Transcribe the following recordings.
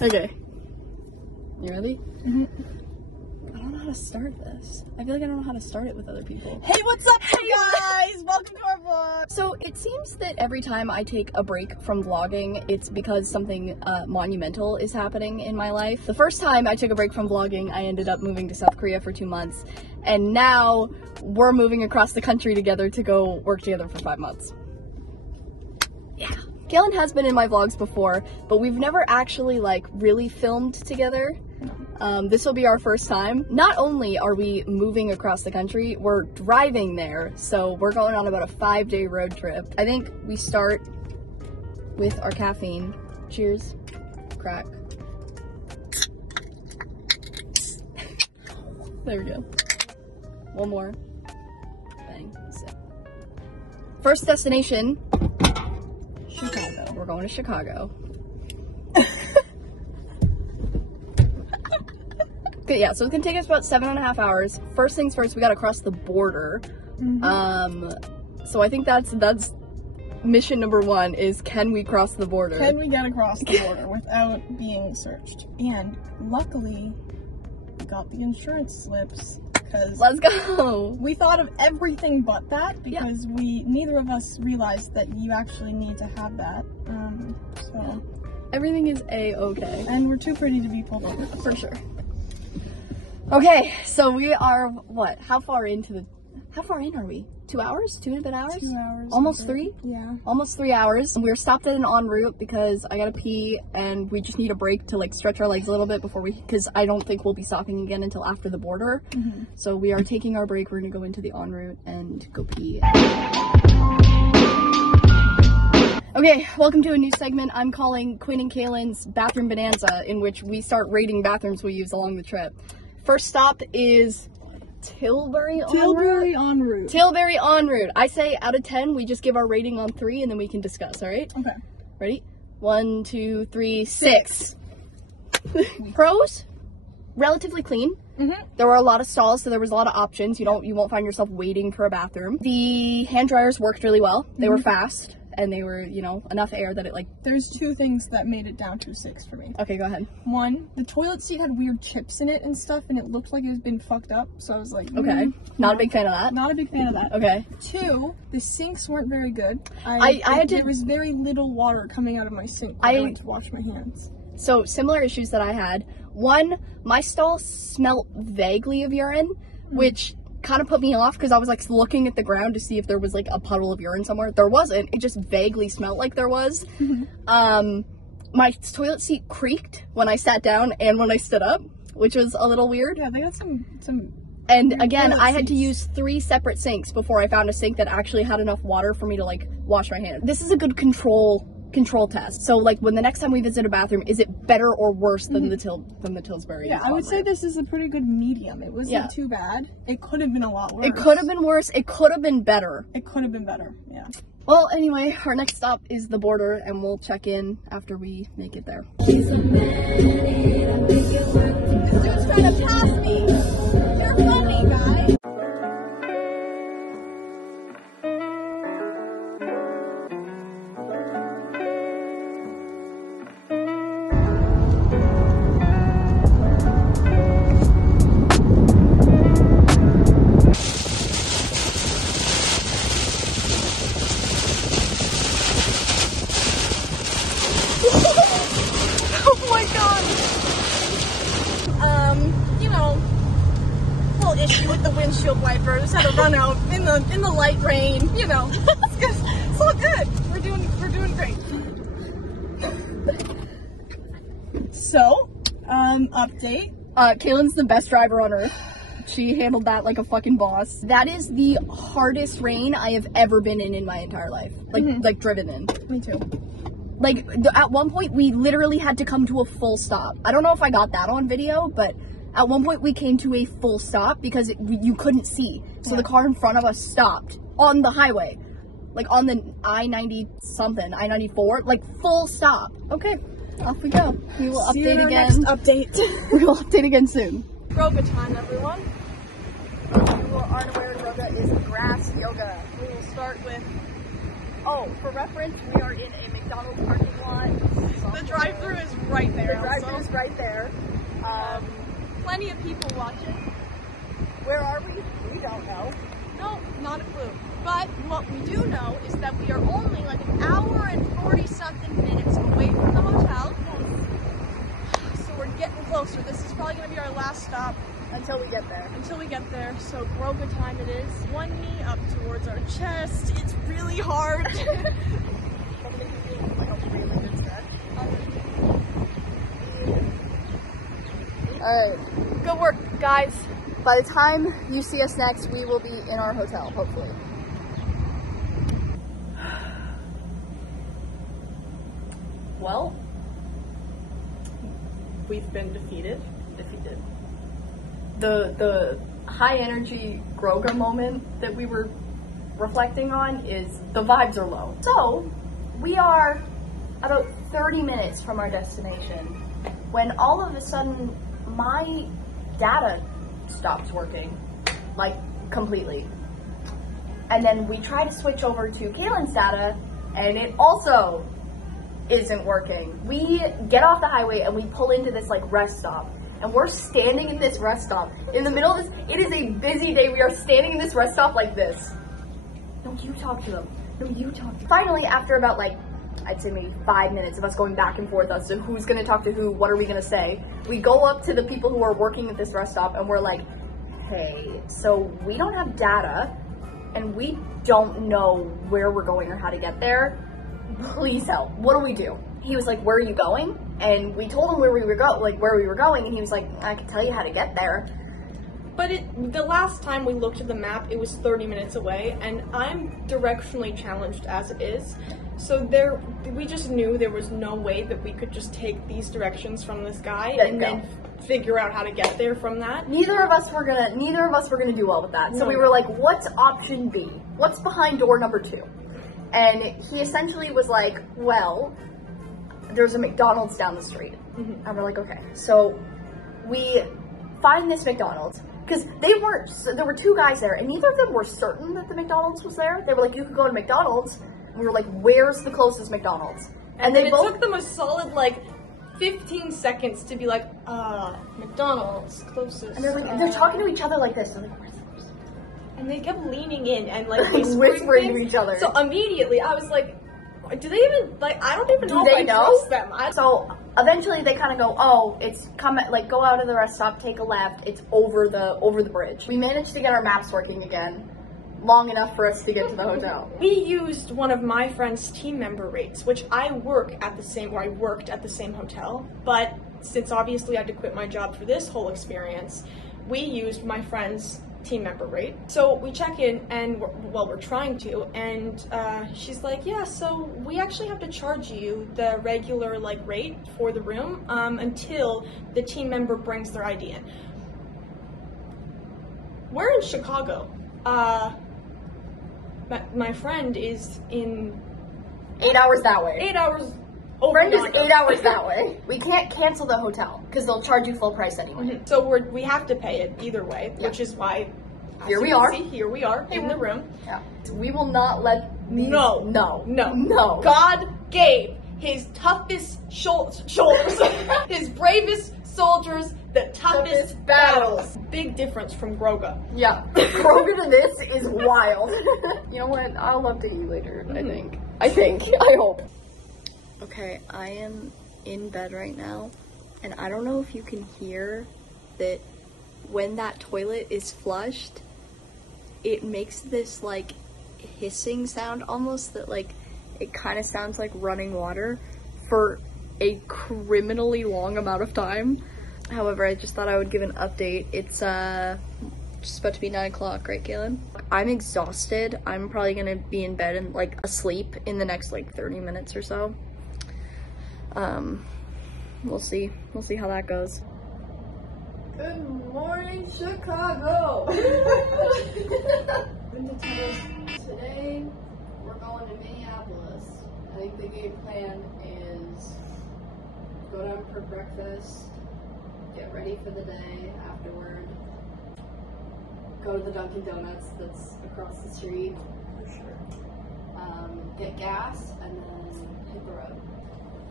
Okay. You ready? Mm-hmm. I don't know how to start this. I feel like I don't know how to start it with other people. Hey, what's up, guys? Welcome to our vlog. So it seems that every time I take a break from vlogging, it's because something monumental is happening in my life. The first time I took a break from vlogging, I ended up moving to South Korea for 2 months. And now we're moving across the country together to go work together for 5 months. Yeah. Kaylin has been in my vlogs before, but we've never actually like really filmed together. This will be our first time. Not only are we moving across the country, we're driving there. So we're going on about a 5-day road trip. I think we start with our caffeine. Cheers. Crack. There we go. One more. Bang. Sip. First destination, Chicago. We're going to Chicago. Okay, yeah, so it's gonna take us about 7.5 hours. First things first, we gotta cross the border. Mm-hmm. So I think that's mission number 1 is, can we cross the border? Can we get across the border without being searched? And luckily, we got the insurance slips. Let's go! We thought of everything but that because neither of us realized that you actually need to have that. So everything is A-okay. And we're too pretty to be pulled over. For sure. Okay, so we are, what? How far in are we? 2 hours? 2.5 hours? 2 hours. Almost 3? Yeah. Almost 3 hours. We were stopped at an en route because I gotta pee and we just need a break to like stretch our legs a little bit before because I don't think we'll be stopping again until after the border. Mm-hmm. So we are taking our break. We're gonna go into the en route and go pee. Okay, welcome to a new segment I'm calling Quinn and Kaylin's Bathroom Bonanza, in which we start rating bathrooms we use along the trip. First stop is Tilbury en route. Tilbury en route. I say out of 10, we just give our rating on 3 and then we can discuss, all right? Okay. Ready? 1, 2, 3, 6. Pros? Relatively clean. Mm-hmm. There were a lot of stalls, so there was a lot of options. You won't find yourself waiting for a bathroom. The hand dryers worked really well. They were fast. And they were, enough air that it like... There's 2 things that made it down to 6 for me. Okay, go ahead. 1, the toilet seat had weird chips in it and stuff, and it looked like it was been fucked up, so I was like... Okay, not a big fan of that. Not a big fan of that. Okay. 2, the sinks weren't very good. There was very little water coming out of my sink when I went to wash my hands. So, similar issues that I had. 1, my stall smelled vaguely of urine, which... kind of put me off because I was like looking at the ground to see if there was like a puddle of urine somewhere. There wasn't. It just vaguely smelled like there was. My toilet seat creaked when I sat down and when I stood up, which was a little weird. Yeah, they got some and again, I had to use 3 separate sinks before I found a sink that actually had enough water for me to like wash my hands. This is a good control test. So like when the next time we visit a bathroom, is it better or worse than the Tilbury? Yeah, I would say this is a pretty good medium. It wasn't too bad. It could have been a lot worse. It could have been worse. It could have been better. It could have been better. Yeah. Well, anyway, our next stop is the border, and we'll check in after we make it there. This dude's trying to pass me. You're funny, guys. Issue with the windshield wiper. Just had to run out in the light rain. It's all good. We're doing great. So, update. Kaylin's the best driver on earth. She handled that like a fucking boss. That is the hardest rain I have ever been in my entire life. Like driven in. Me too. Like at one point we literally had to come to a full stop. I don't know if I got that on video, but at one point we came to a full stop because you couldn't see. So the car in front of us stopped on the highway. Like on the I-90 something, I-94, like full stop. Okay, off we go. We will update again. Next update. We will update again soon. Yoga time, everyone. If you aren't aware, yoga is grass yoga. We will start with Oh, for reference, we are in a McDonald's parking lot. The drive-thru is right there. The drive-thru is right there. Plenty of people watching. Where are we? We don't know. No, not a clue. But what we do know is that we are only like an hour and 40-something minutes away from the hotel. So we're getting closer. This is probably going to be our last stop. Until we get there. So Groga time it is. One knee up towards our chest. It's really hard. Alright, good work, guys. By the time you see us next, we will be in our hotel, hopefully. Well, we've been defeated. The high energy Groga moment that we were reflecting on is the vibes are low. So we are about 30 minutes from our destination when all of a sudden my data stops working, like completely. And then we try to switch over to Kaylin's data and it also isn't working. We get off the highway and we pull into this like rest stop. And we're standing in this rest stop in the middle of this. It is a busy day. We are standing in this rest stop like this. No, you talk to them. No, you talk to them. Finally, after about like, I'd say maybe 5 minutes of us going back and forth as to who's gonna talk to who, what are we gonna say, we go up to the people who are working at this rest stop and we're like, hey, so we don't have data and we don't know where we're going or how to get there. Please help. What do we do? He was like, where are you going? And we told him where we were going, and he was like, I can tell you how to get there. But the last time we looked at the map, it was 30 minutes away, and I'm directionally challenged as it is. So we just knew there was no way that we could just take these directions from this guy then figure out how to get there from that. Neither of us were gonna do well with that. So we were like, what's option B? What's behind door number 2? And he essentially was like, well, there's a McDonald's down the street. Mm-hmm. And we're like, okay. So we find this McDonald's, because there were 2 guys there, and neither of them were certain that the McDonald's was there. They were like, you could go to McDonald's. And we were like, where's the closest McDonald's? And it took them a solid, 15 seconds to be like, McDonald's, closest. And they're talking to each other like this. They're like, where's the closest? And they kept leaning in and, whispering to each other. So immediately, I was like, do they even, I don't even know if I trust them. So eventually they kind of go, oh, it's go out of the rest stop, take a left, it's over the bridge. We managed to get our maps working again, long enough for us to get to the hotel. We used one of my friend's team member rates, which I worked at the same hotel, but since obviously I had to quit my job for this whole experience, we used my friend's team member rate. So we check in and we're trying to, and she's like, yeah, so we actually have to charge you the regular rate for the room until the team member brings their ID in. We're in Chicago. My friend is in 8 hours that way. 8 hours over. Friend is 8 hours that way. We can't cancel the hotel because they'll charge you full price anyway. Mm-hmm. So we have to pay it either way, which is why here we are in the room. Yeah. We will not let No. God gave his toughest shoulders, his bravest soldiers, the toughest battles. Big difference from Groga. Yeah. Groga to this is wild. You know what? I'll update you later, I think. I hope. Okay, I am in bed right now, and I don't know if you can hear that when that toilet is flushed, it makes this hissing sound almost that it kind of sounds like running water for a criminally long amount of time. However, I just thought I would give an update. It's just about to be 9 o'clock, right, Kaylin? I'm exhausted. I'm probably gonna be in bed and asleep in the next 30 minutes or so. We'll see how that goes. Good morning, Chicago. Today we're going to Minneapolis. I think the game plan is go down for breakfast, get ready for the day afterward, go to the Dunkin' Donuts that's across the street. For sure. get gas, and then hit the road.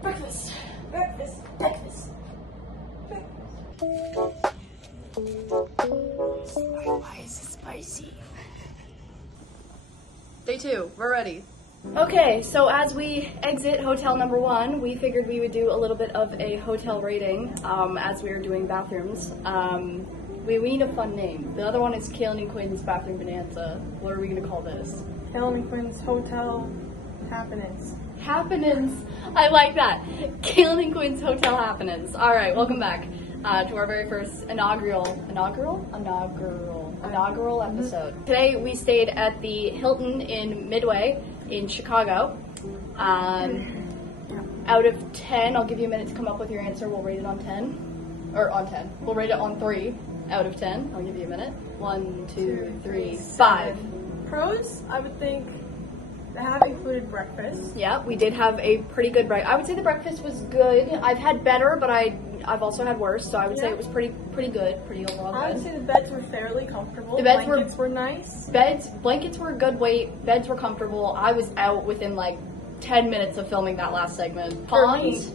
Breakfast. Breakfast. Breakfast. Why is it spicy? Day 2, we're ready. Okay, so as we exit hotel number 1, we figured we would do a little bit of a hotel rating as we were doing bathrooms. We need a fun name. The other one is Kaylin and Quinn's Bathroom Bonanza. What are we going to call this? Kaylin and Quinn's Hotel Happenings. Happenings. I like that. Kaylin and Quinn's Hotel Happenings. All right, welcome back to our very first inaugural episode. Today we stayed at the Hilton in Midway in Chicago. Out of 10, I'll give you a minute to come up with your answer. We'll rate it on 10. Or on 10. We'll rate it on 3 out of 10. I'll give you a minute. 1, 2, 3, 5. Pros, I would think they have included breakfast. Yeah, we did have a pretty good breakfast. I would say the breakfast was good. I've had better, but I've also had worse, so I would say it was pretty good, pretty overall good. I would say the beds were fairly comfortable. The beds blankets were nice. Blankets were a good weight. Beds were comfortable. I was out within like 10 minutes of filming that last segment. Cons.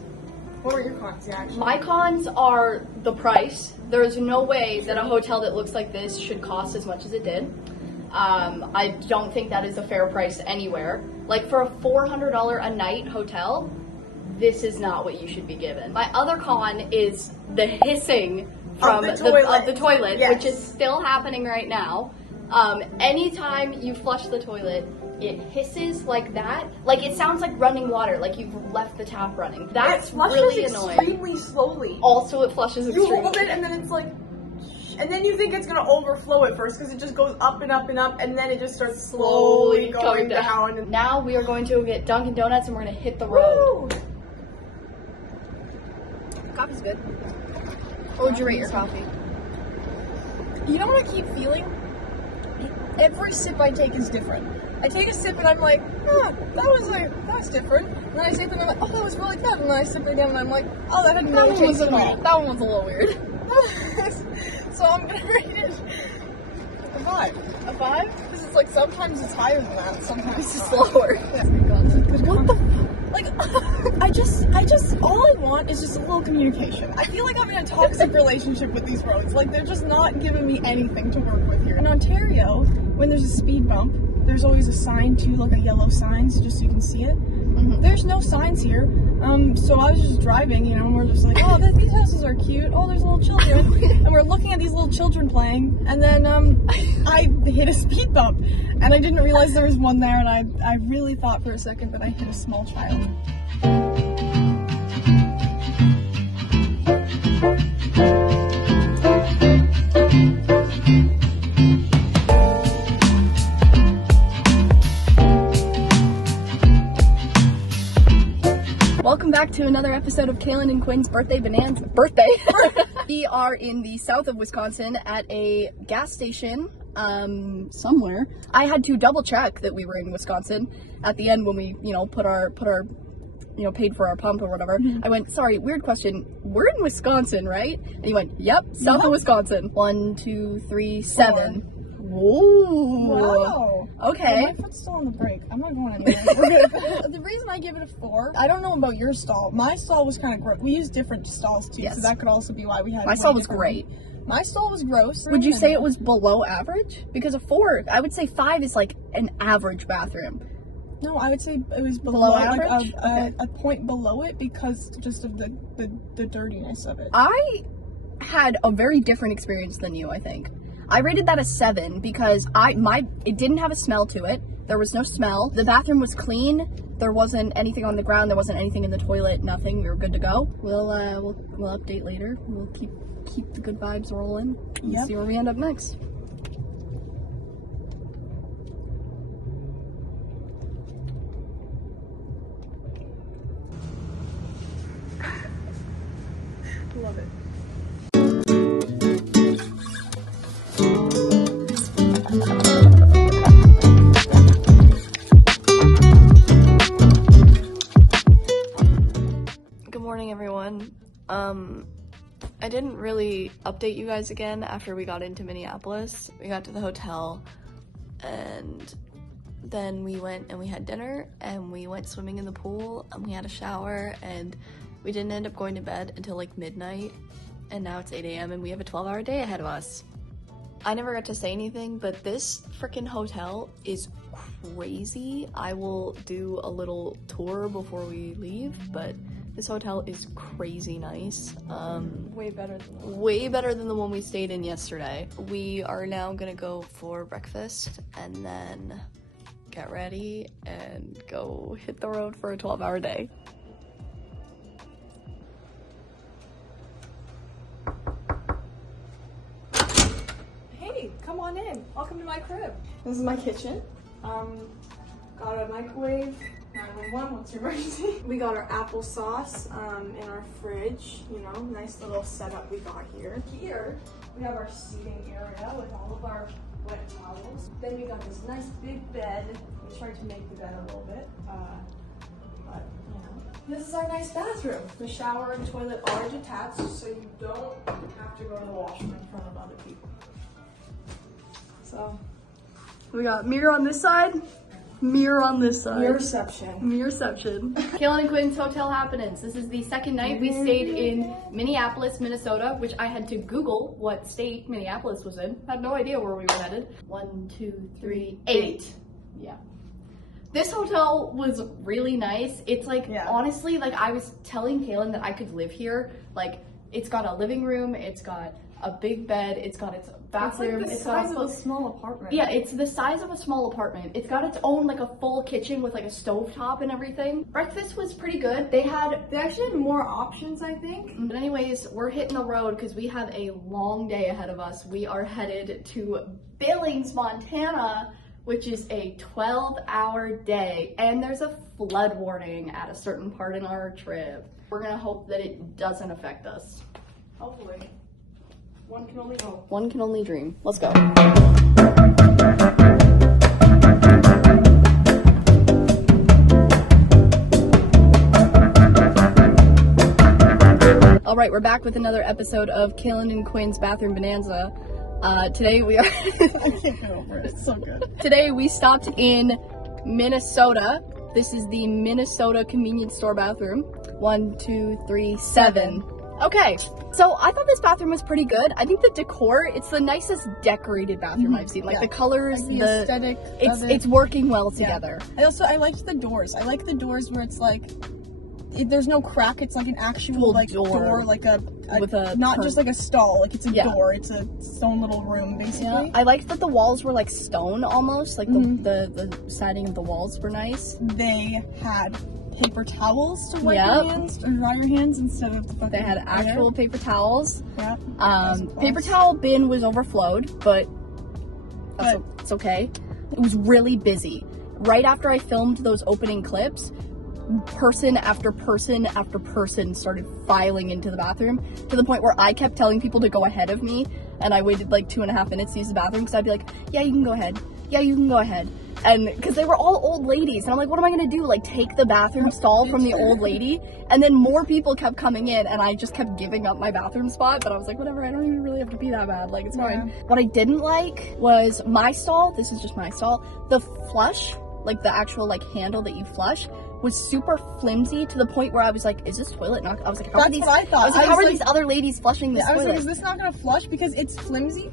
What were your cons, actually? My cons are the price. There's no way that a hotel that looks like this should cost as much as it did. I don't think that is a fair price anywhere. Like for a $400 a night hotel, this is not what you should be given. My other con is the hissing from the toilet, yes. Which is still happening right now. Anytime you flush the toilet, it hisses like that. Like it sounds like running water, like you've left the tap running. That's really annoying. Extremely slowly. Also, it flushes extremely. You hold it and then it's like, and then you think it's gonna overflow at first because it just goes up and up and up, and then it just starts slowly going down. Now we are going to get Dunkin' Donuts and we're gonna hit the road. Woo! Coffee's good. What would you rate your coffee? You know what I keep feeling? Every sip I take is different. I take a sip and I'm like, that was different. And then I sip and I'm like, oh, that was really good. And then I sip again and I'm like, oh, that had no taste at all. That one was a little weird. So I'm gonna rate it a 5. A 5? Because it's like sometimes it's higher than that, sometimes it's lower. What the? Like, I just, all I want is just a little communication. I feel like I'm in a toxic relationship with these roads. Like, they're just not giving me anything to work with here. In Ontario, when there's a speed bump, there's always a sign too, like a yellow sign, so just so you can see it. Mm-hmm. There's no signs here. So I was just driving, and we're just like, oh, these houses are cute. Oh, there's little children. And we're looking at these little children playing, and then I hit a speed bump, and I didn't realize there was one there, and I really thought for a second that I hit a small child. Welcome back to another episode of Kaylin and Quinn's Birthday Bonanza. We are in the south of Wisconsin at a gas station somewhere. I had to double check that we were in Wisconsin at the end when we, paid for our pump or whatever. Mm-hmm. I went, sorry, weird question. We're in Wisconsin, right? And he went, yep, south of Wisconsin. 1, 2, 3, 7. 4. Whoa. Wow. Okay. My foot's still on the brake. I'm not going anywhere. We're good. The reason I give it a 4, I don't know about your stall. My stall was kind of gross. We used different stalls too, so that could also be why we had. My stall was great. My stall was gross. Would you say it was below average? Because a 4, I would say 5 is like an average bathroom. No, I would say it was below average. A point below it because just of the dirtiness of it. I had a very different experience than you, I think. I rated that a 7 because it didn't have a smell to it. There was no smell. The bathroom was clean. There wasn't anything on the ground. There wasn't anything in the toilet. Nothing. We were good to go. We'll update later. We'll keep the good vibes rolling and see where we end up next. Love it. Good morning, everyone. I didn't really update you guys again after we got into Minneapolis. We got to the hotel and then we went and we had dinner, and we went swimming in the pool, and we had a shower, and we didn't end up going to bed until like midnight, and now it's 8 a.m. and we have a 12-hour day ahead of us. I never got to say anything, but this freaking hotel is crazy. I will do a little tour before we leave, but this hotel is crazy nice. Way better than way better than the one we stayed in yesterday. We are now gonna go for breakfast and then get ready and go hit the road for a 12-hour day. Hey, come on in. Welcome to my crib. This is my kitchen. Got a microwave, 911, what's your emergency? We got our applesauce in our fridge, you know, nice little setup we got here. Here, we have our seating area with all of our wet towels. Then we got this nice big bed. We tried to make the bed a little bit, but you know. This is our nice bathroom. The shower and toilet are detached, so you don't have to go to the washroom in front of other people. So, We got mirror on this side, mirror on this side. Mirrorception. Mirrorception. Kaylin and Quinn's hotel happenings. This is the second night. We stayed in Minneapolis, Minnesota, which I had to Google what state Minneapolis was in. I had no idea where we were headed. 1, 2, 3, 8. Yeah. This hotel was really nice. It's like, honestly, like I was telling Kaylin that I could live here. Like, it's got a living room, it's got a big bed, it's got its bathroom. It's like the size of a small apartment. Yeah, it's the size of a small apartment. It's got its own like a full kitchen with like a stovetop and everything. Breakfast was pretty good. They actually had more options, I think. But anyways, we're hitting the road because we have a long day ahead of us. We are headed to Billings, Montana, which is a 12-hour day, and there's a flood warning at a certain part in our trip. We're gonna hope that it doesn't affect us. Hopefully. One can only hope. One can only dream. Let's go. All right, we're back with another episode of Kaylin and Quinn's Bathroom Bonanza. Today we are... I can't get over it. It's so good. Today we stopped in Minnesota. This is the Minnesota convenience store bathroom. 1, 2, 3, 7. Okay, so I thought this bathroom was pretty good. I think the decor, it's the nicest decorated bathroom I've seen. Like the colors, like the aesthetic. It's working well together. I liked the doors. I like the doors where it's like, there's no crack. It's like an actual like door, like not just like a stall. Like it's a door. It's a stone little room basically. Yeah. I liked that the walls were like stone almost. Like the siding of the walls were nice. They had paper towels to wipe your hands, to dry your hands instead of the fucking They had actual paper towels. Yeah. Paper towel bin was overflowed, but it's okay. It was really busy. Right after I filmed those opening clips, person after person after person started filing into the bathroom to the point where I kept telling people to go ahead of me, and I waited like 2.5 minutes to use the bathroom because I'd be like, yeah, you can go ahead. Yeah, you can go ahead. And because they were all old ladies, and I'm like, what am I gonna do? Like, take the bathroom stall from the old lady? And then more people kept coming in, and I just kept giving up my bathroom spot. But I was like, whatever, I don't even really have to be that bad. Like, it's fine. What I didn't like was my stall. This is just my stall. The flush, like the actual like handle that you flush, was super flimsy to the point where I was like, is this toilet not? I was like, how are these other ladies flushing this toilet? I was like, is this not gonna flush because it's flimsy?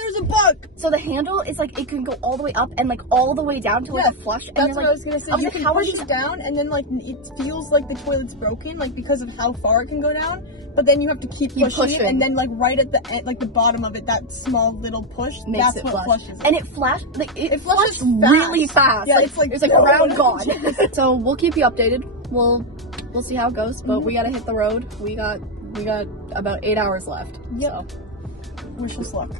There's a bug! So the handle is like, it can go all the way up and like all the way down to like a flush. And that's what I was gonna say. You can push it down and then like it feels like the toilet's broken, like because of how far it can go down. But then you have to keep pushing it, and then like right at the end, like the bottom of it, that small little push, that's what flushes it. And it flushed, like it flushed really fast. Yeah, it's like around gone. So we'll keep you updated. We'll see how it goes, but we gotta hit the road. We got about 8 hours left. Yep. So. Wish us luck.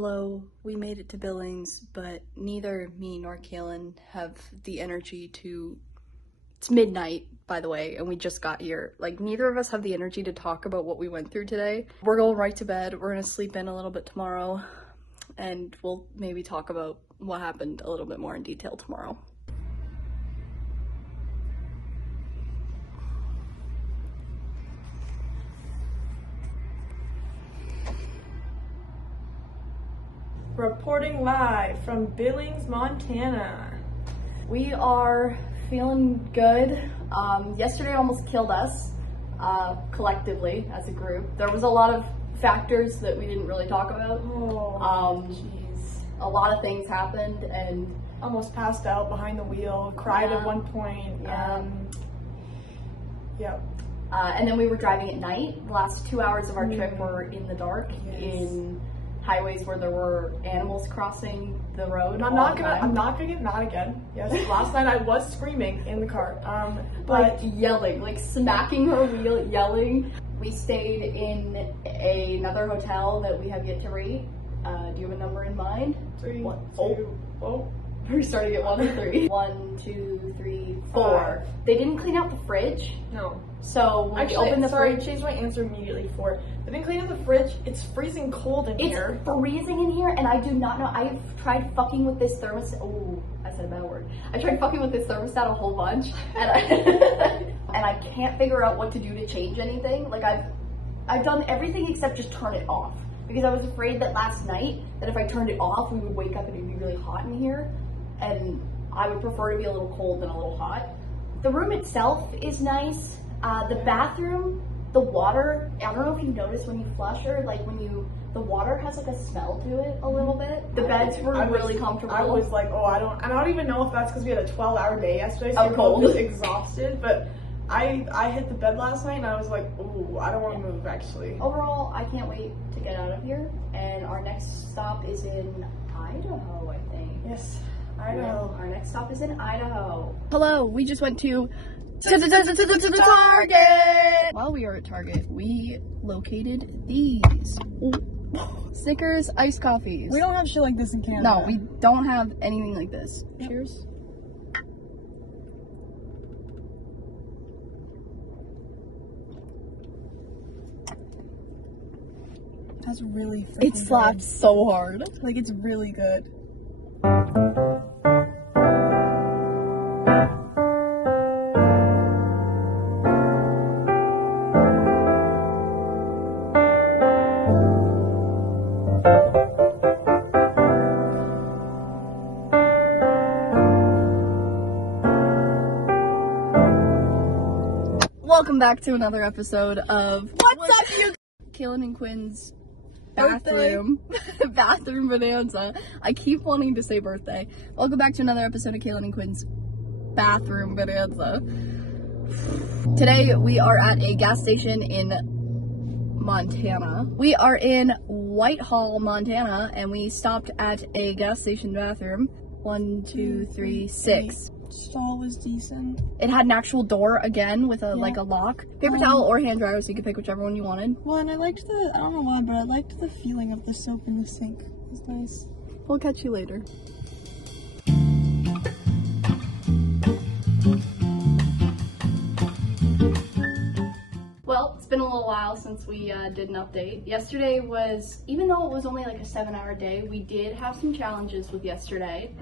Hello, we made it to Billings, but neither me nor Kaylin have the energy to... It's midnight, by the way, and we just got here. Like, neither of us have the energy to talk about what we went through today. We're going right to bed. We're gonna sleep in a little bit tomorrow, and we'll maybe talk about what happened a little bit more in detail tomorrow. Reporting live from Billings, Montana. We are feeling good. Yesterday almost killed us, collectively, as a group. There was a lot of factors that we didn't really talk about. Jeez. A lot of things happened, and Almost passed out behind the wheel, cried Yeah. at one point. Yeah. Yep. And then we were driving at night. The last 2 hours of our trip were in the dark, Yes. in highways where there were animals crossing the road. And I'm all not the gonna time. get mad again. Yes, last night I was screaming in the car. Like But yelling, like smacking her wheel, yelling. We stayed in another hotel that we have yet to rate. Do you have a number in mind? 3, What? 2, oh. We're starting at 1 to 3. 1, 2, 3, 4. They didn't clean out the fridge, No. so when we Actually, opened the sorry, fridge, changed my answer immediately for it. I didn't clean out the fridge. It's freezing cold in it's here. freezing in here, and I do not know. I've tried fucking with this thermostat. Oh, I said a bad word. I tried fucking with this thermostat a whole bunch, and and I can't figure out what to do to change anything. Like I've done everything except just turn it off, because I was afraid that last night that if I turned it off, we would wake up and it'd be really hot in here, and I would prefer to be a little cold than a little hot. The room itself is nice. The bathroom, the water, I don't know if you noticed when you flush her, like the water has like a smell to it a little bit. The beds were really comfortable. I was like, oh, I don't even know if that's because we had a 12-hour day yesterday, so I'm we're cold. both exhausted, but I hit the bed last night and I was like, ooh, I don't want to move actually. Overall, I can't wait to get out of here, and our next stop is in Idaho, I think. Yes, Idaho. Our next stop is in Idaho. Hello, we just went to the Target! While we were at Target, we located these Snickers iced coffees. We don't have shit like this in Canada. No, we don't have anything like this. Cheers. That's really It freaking slaps so hard. good. Like, it's really good. Welcome back to another episode of What's Up, You? Kaylin and Quinn's bathroom bonanza. I keep wanting to say birthday. Welcome back to another episode of Kaylin and Quinn's bathroom bonanza. Today we are at a gas station in Montana. We are in Whitehall, Montana, and we stopped at a gas station bathroom. 1, 2, 3, 6. Stall was decent. It had an actual door again with a like a lock. Paper towel or hand dryer, so you could pick whichever one you wanted. Well, and I liked I don't know why, but I liked the feeling of the soap in the sink. It was nice. We'll catch you later. Well, it's been a little while since we did an update. Yesterday was, even though it was only like a 7-hour day, we did have some challenges with yesterday.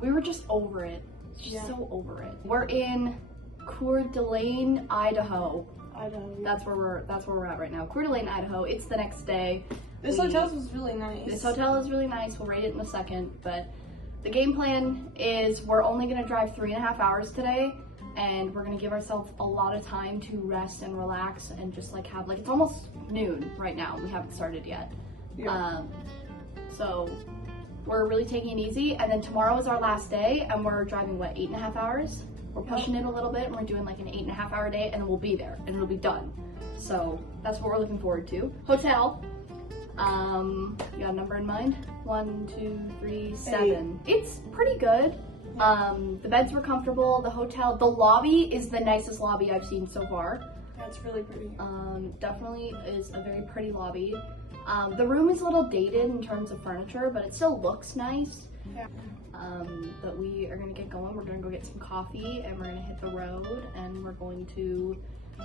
We were just over it. Just so over it. We're in Coeur d'Alene, Idaho. That's where we're at right now. Coeur d'Alene, Idaho. It's the next day. This hotel was really nice. This hotel is really nice. We'll rate it in a second, but the game plan is we're only gonna drive 3.5 hours today, and we're gonna give ourselves a lot of time to rest and relax and just like have it's almost noon right now. We haven't started yet. So we're really taking it easy, and then tomorrow is our last day, and we're driving 8.5 hours. We're pushing it a little bit, and we're doing like an 8.5 hour day, and then we'll be there, and it'll be done. So that's what we're looking forward to. Hotel. You got a number in mind? 1, 2, 3, 7. It's pretty good. The beds were comfortable. The hotel, the lobby is the nicest lobby I've seen so far. That's really pretty. Definitely is a very pretty lobby. The room is a little dated in terms of furniture, but it still looks nice. Yeah. But we are gonna get going. We're gonna go get some coffee and we're gonna hit the road and we're going to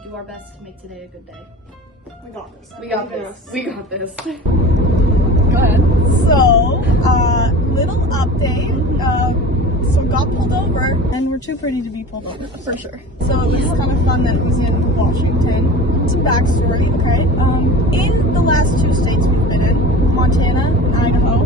do our best to make today a good day. We got this. We got this. We got this. Go ahead. So, little update. So got pulled over, and we're too pretty to be pulled over. For sure. So this is kind of fun that it was in Washington. Some backstory, okay? In the last 2 states we've been in, Montana and Idaho,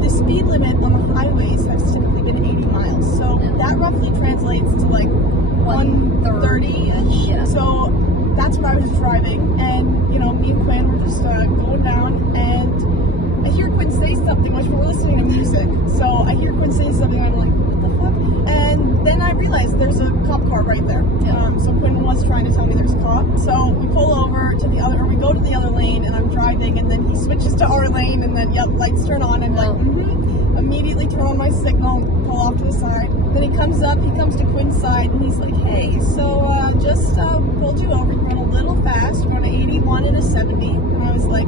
the speed limit on the highways has typically been 80 miles. So that roughly translates to like 130-ish. Yeah. So that's what I was driving, and you know, me and Quinn were just going down, and I hear Quinn say something, which we're listening to music. So I hear Quinn say something, and I'm like, what the fuck? And then I realized there's a cop car right there. So Quinn was trying to tell me there's a cop. So we pull over to the other, or we go to the other lane, and I'm driving, and then he switches to our lane, and then lights turn on, and immediately turn on my signal, pull off to the side. Then he comes to Quinn's side, and he's like, hey, so just pulled you over, you're going a little fast, you're on an 81 and a 70. And I was like,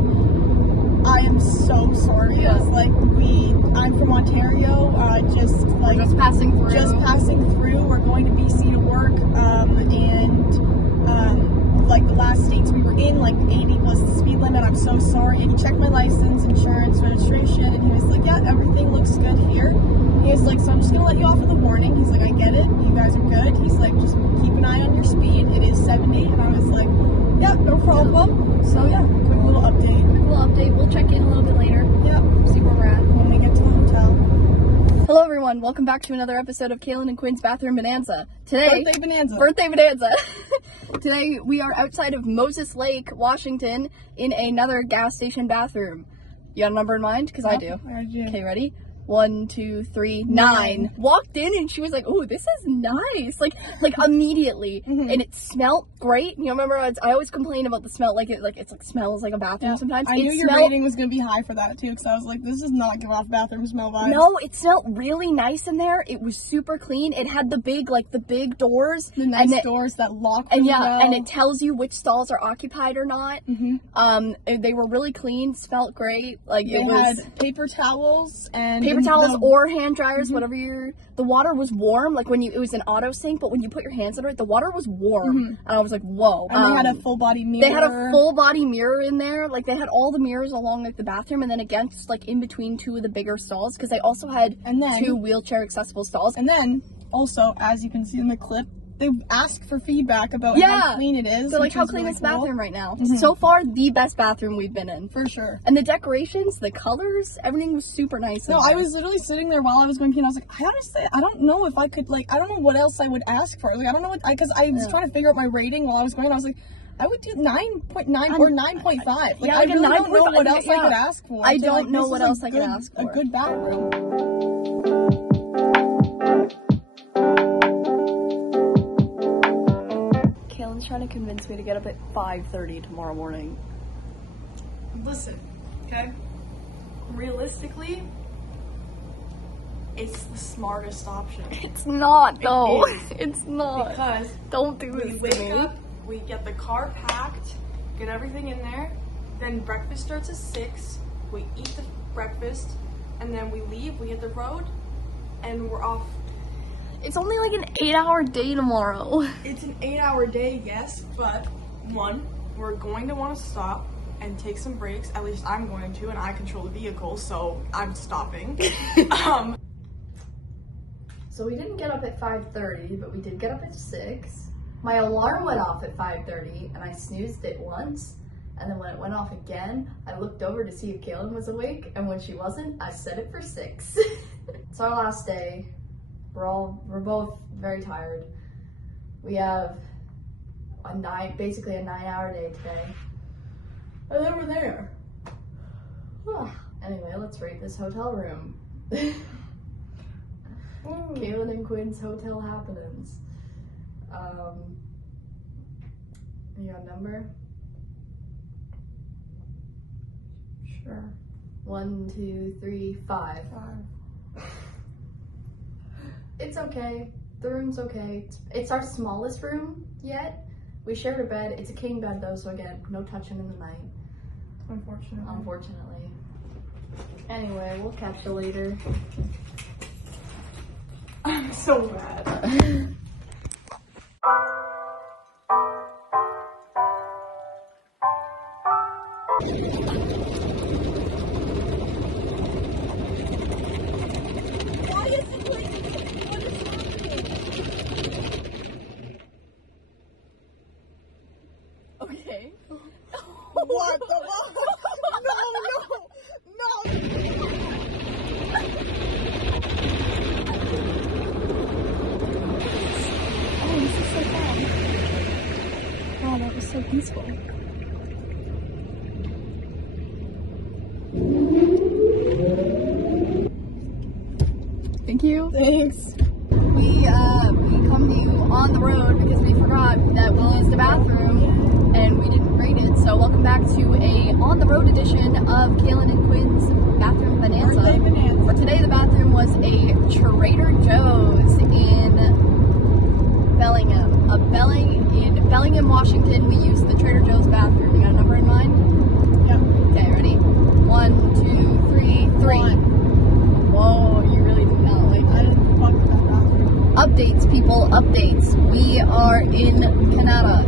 I am so sorry. Yeah. I was like, I'm from Ontario, just passing through. Just passing through. We're going to BC to work, and like the last states we were in, like 80 was the speed limit. I'm so sorry. And he checked my license, insurance, registration, and he was like, yeah, everything looks good here. He was like, so I'm just gonna let you off with a warning. He's like, I get it. You guys are good. He's like, just keep an eye on your speed. It is 70. And I was like, yeah, no problem. So yeah, quick little update. We'll check in a little bit later. Yeah, See where we're at. when we get to the hotel. Hello everyone, welcome back to another episode of Kaylin and Quinn's Bathroom Bonanza. Today, Birthday Bonanza. Today we are outside of Moses Lake, Washington, in another gas station bathroom. You got a number in mind? Because I do. I do. Okay, ready? 1, 2, 3, 9. Walked in and she was like, "Oh, this is nice!" Like immediately, and it smelled great. You remember, I always complain about the smell, like it smells like a bathroom sometimes. I knew your rating was gonna be high for that too, because I was like, this does not give off bathroom smell vibes. No, it smelled really nice in there. It was super clean. It had the big doors, the nice doors that lock. And really well. and it tells you which stalls are occupied or not. They were really clean, smelled great. Like they had paper towels and or hand dryers, whatever the water was warm, like it was an auto sink, but when you put your hands under it, the water was warm. And I was like, whoa. And they had a full body mirror. They had a full body mirror in there. Like they had all the mirrors along like the bathroom, and then against like in between 2 of the bigger stalls, because they also had 2 wheelchair accessible stalls. And then also, as you can see in the clip, they ask for feedback about how clean it is. So like, how clean is the bathroom right now? So far, the best bathroom we've been in. For sure. And the decorations, the colors, everything was super nice. No, I was literally sitting there while I was going pee, and I was like, I don't know if I could, like, I don't know what else I would ask for. Like, I don't know because I was trying to figure out my rating while I was going. I was like, I would do 9.9 or 9.5. Like, yeah, I really don't know what else I could ask for. I don't know what else I could ask for. A good bathroom. Kaylin's trying to convince me to get up at 5:30 tomorrow morning. Listen, okay? Realistically, it's the smartest option. It's not, though. It's not. Because don't do this. We wake up, we get the car packed, get everything in there, then breakfast starts at 6, we eat the breakfast, and then we leave, we hit the road, and we're off. It's only like an 8-hour day tomorrow. It's an 8-hour day, yes, but one, we're going to want to stop and take some breaks. At least I'm going to, and I control the vehicle, so I'm stopping. So we didn't get up at 5:30, but we did get up at 6. My alarm went off at 5:30, and I snoozed it once. And then when it went off again, I looked over to see if Kaylin was awake, and when she wasn't, I set it for 6. It's our last day. We're both very tired. We have basically a 9-hour day today. And then we're there. Anyway, let's rate this hotel room. Kaylin and Quinn's hotel happenings. You got a number? Sure. 1, 2, 3, 5. 5. It's okay. The room's okay. It's our smallest room yet. We shared a bed. It's a king bed though, so again, no touching in the night. Unfortunately. Anyway, we'll catch you later. I'm so mad. Okay. What the fuck? No. Oh, this is so fun. Wow, that was so peaceful. Thank you. Thanks. We come to you on the road because we forgot that we used the bathroom and we didn't rate it. So welcome back to a on the road edition of Kaylin and Quinn's Bathroom Bonanza. Birthday bonanza. For today, the bathroom was a Trader Joe's in Bellingham. In Bellingham, Washington. We used the Trader Joe's bathroom. You got a number in mind? Yeah. Okay, ready? 1, 2, 3, 3. Whoa, you really did not like I didn't fuck with that bathroom. Updates, people, updates. We are in Canada.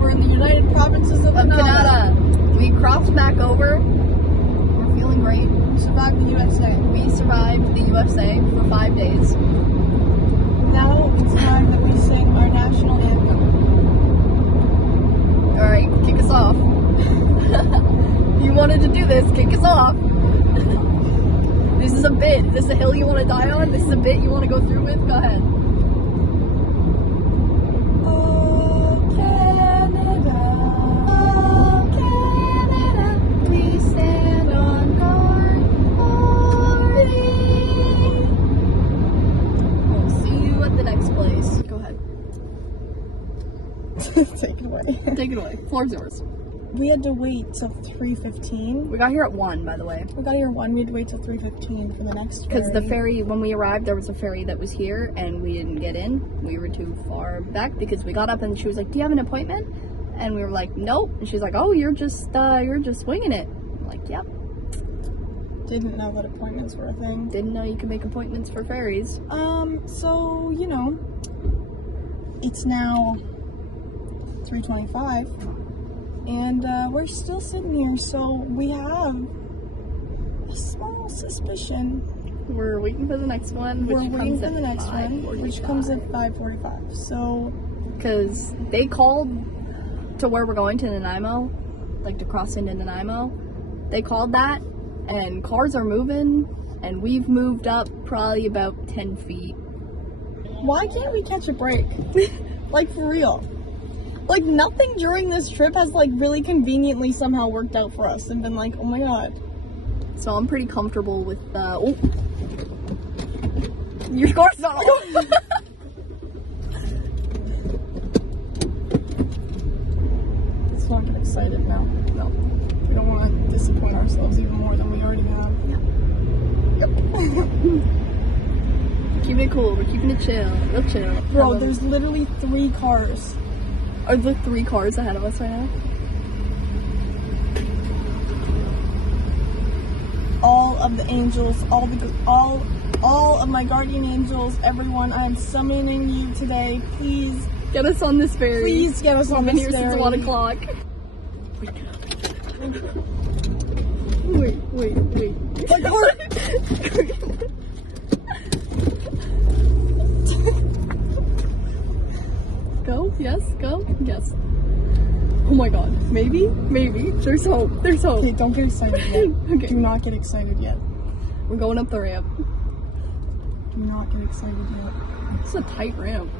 We're in the United Provinces of Canada. We crossed back over. We're feeling great. We survived the USA. We survived the USA for 5 days. Now it's time that we sing our national anthem. Alright, kick us off. You wanted to do this, kick us off. This is a bit. Is this a hill you want to die on? This is a bit you want to go through with? Go ahead. Oh, Canada. Oh, Canada, we stand on guard for thee. We'll see you at the next place. Go ahead. Take it away. Take it away. Floor's yours. We had to wait till 3:15. We got here at 1, by the way. We got here at 1. We had to wait till 3:15 for the next ferry. Because the ferry, when we arrived, there was a ferry that was here, and we didn't get in. We were too far back because we got up and she was like, "Do you have an appointment?" And we were like, "Nope." And she's like, "Oh, you're just winging it." I'm like, "Yep." Didn't know that appointments were a thing. Didn't know you could make appointments for ferries. So, you know, it's now 3:25, and we're still sitting here, so we have a small suspicion. We're waiting for the next one. We're waiting for the next one, which comes at 5:45. So, because they called to where we're going to Nanaimo, like to cross into Nanaimo. They called that, and cars are moving, and we've moved up probably about 10 feet. why can't we catch a break? Like, for real. Like, nothing during this trip has, like, really conveniently somehow worked out for us and been like, oh my god. So I'm pretty comfortable with, oh. Your car's not on. Let's not get excited now. No. We don't want to disappoint ourselves even more than we already have. Yep. Keeping it cool. We're keeping it chill. Real chill. Bro, there's literally 3 cars. Are there 3 cars ahead of us right now? All of the angels, all of my guardian angels, everyone, I'm summoning you today. Please get us on this ferry. Please get us on this ferry. We've been here since 1 o'clock. Wait. Go? Yes? Go? Yes. Oh my god. Maybe? There's hope. Okay, don't get excited yet. Okay. Do not get excited yet. We're going up the ramp. Do not get excited yet. It's a tight ramp.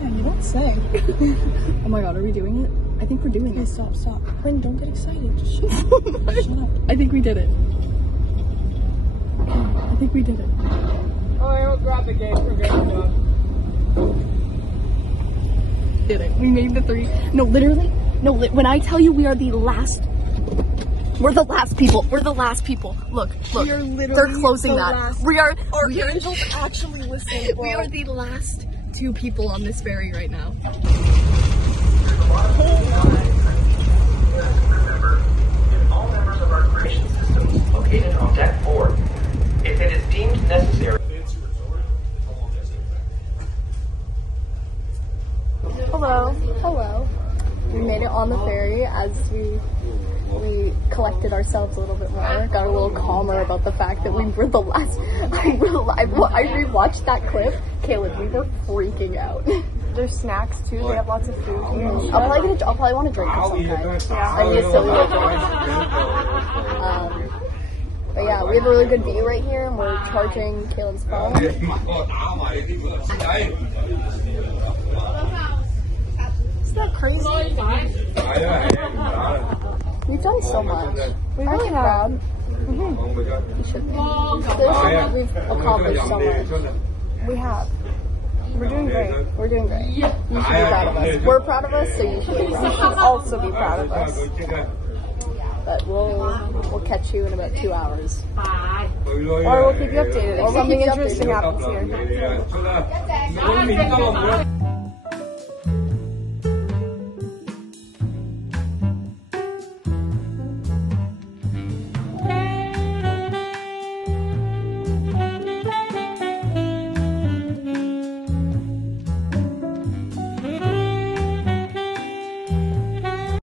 Yeah, you don't say. Oh my god, are we doing it? I think we're doing it. Stop. Quinn, don't get excited. Just shut up. Shut up. I think we did it. I think we did it. Oh, I'll grab the gate. We're good. Did it. We made the 3. No, literally. No, when I tell you we are the last. We're the last people. Look. We are literally They're closing the that. last. Our angels actually listen, bro. We are the last 2 people on this ferry right now. Remember, in all that if it is deemed necessary. Hello. Hello. We made it on the ferry as we collected ourselves a little bit more, got a little calmer about the fact that we were the last. I rewatched that clip. Caleb, we were freaking out. There's snacks too. They have lots of food. I'll probably want to drink of some kind. Yeah. I need a silly little drink. But yeah, we have a really good view right here, and we're charging Caleb's phone. Isn't that crazy? We've done so much. We really have. Proud? Mm-hmm. We should be. We've accomplished so much. We have. We're doing great. We're doing great. You should be proud of us. We're proud of us, so you should be proud. You should also be proud of us. But we'll catch you in about 2 hours. Or we'll keep you updated if something interesting happens here.